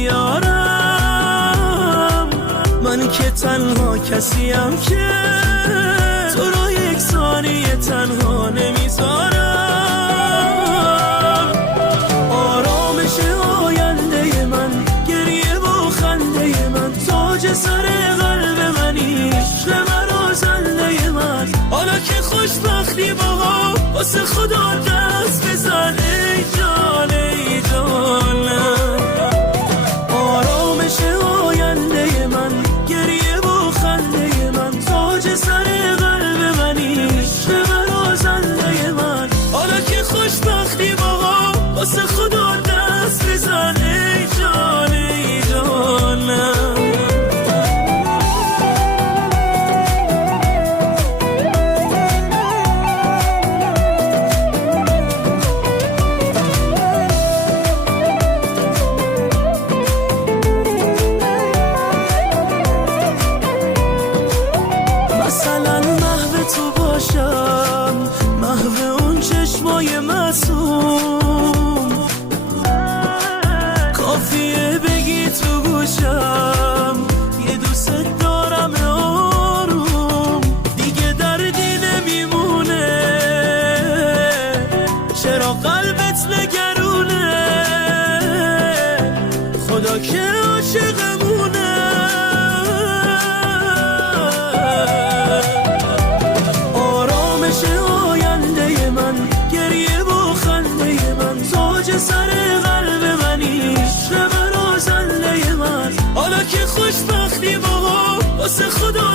بیارم. من که تنها کسیم که تو رو یک ثانیه تنها نمیذارم. آرامش آینده من، گریه و خنده من، تاج سر قلب منی، عشق من و زنده من. حالا که خوشبختی باها واسه خدا دست بزن ای جان ای جانم. آرامش آینده من، گریه و خنده من، تاج سر قلب منی، عشق من و زنده من. حالا که خوشبختی باها واسه خدا دست بزن ای جان ای جانم. مثلا محو تو باشم، محو اون چشمای معصوم، کافیه بگی تو گوشم یه دوست دارم آروم. دیگه دردی نمیمونه، چرا قلبت نگرونه، خدا که عاشقمونه. تاج سر قلب منی، عشق من و زنده من. حالا که خوشبختی باها واسه خدا